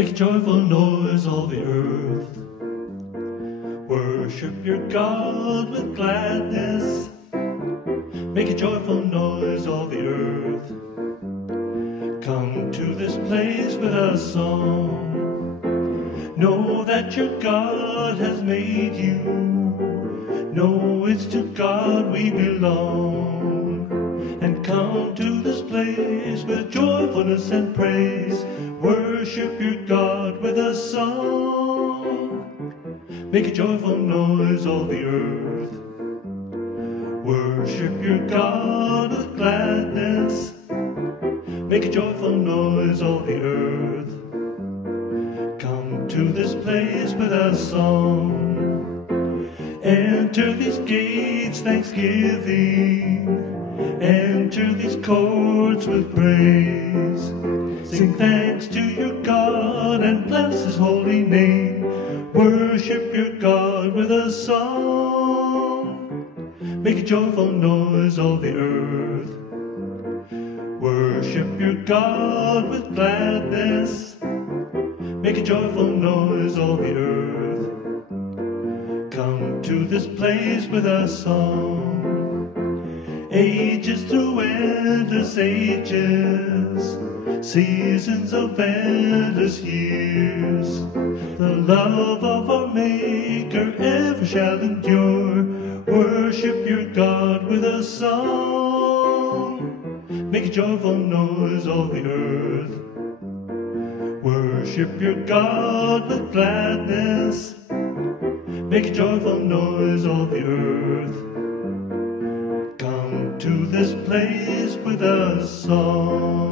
Make a joyful noise, all the earth. Worship your God with gladness. Make a joyful noise, all the earth. Come to this place with a song. Know that your God has made you. Know it's to God we belong. And come to this place with joyfulness and praise. Worship your God with a song. Make a joyful noise, all the earth. Worship your God with gladness. Make a joyful noise, all the earth. Come to this place with a song. Enter these gates, thanksgiving. Enter these courts with praise. Sing thanks to your God and bless His holy name. Worship your God with a song. Make a joyful noise, all the earth. Worship your God with gladness. Make a joyful noise, all the earth. Come to this place with a song. Ages through endless ages, seasons of endless years, the love of our Maker ever shall endure. Worship your God with a song. Make a joyful noise, all the earth. Worship your God with gladness. Make a joyful noise, all the earth. Come to this place with a song.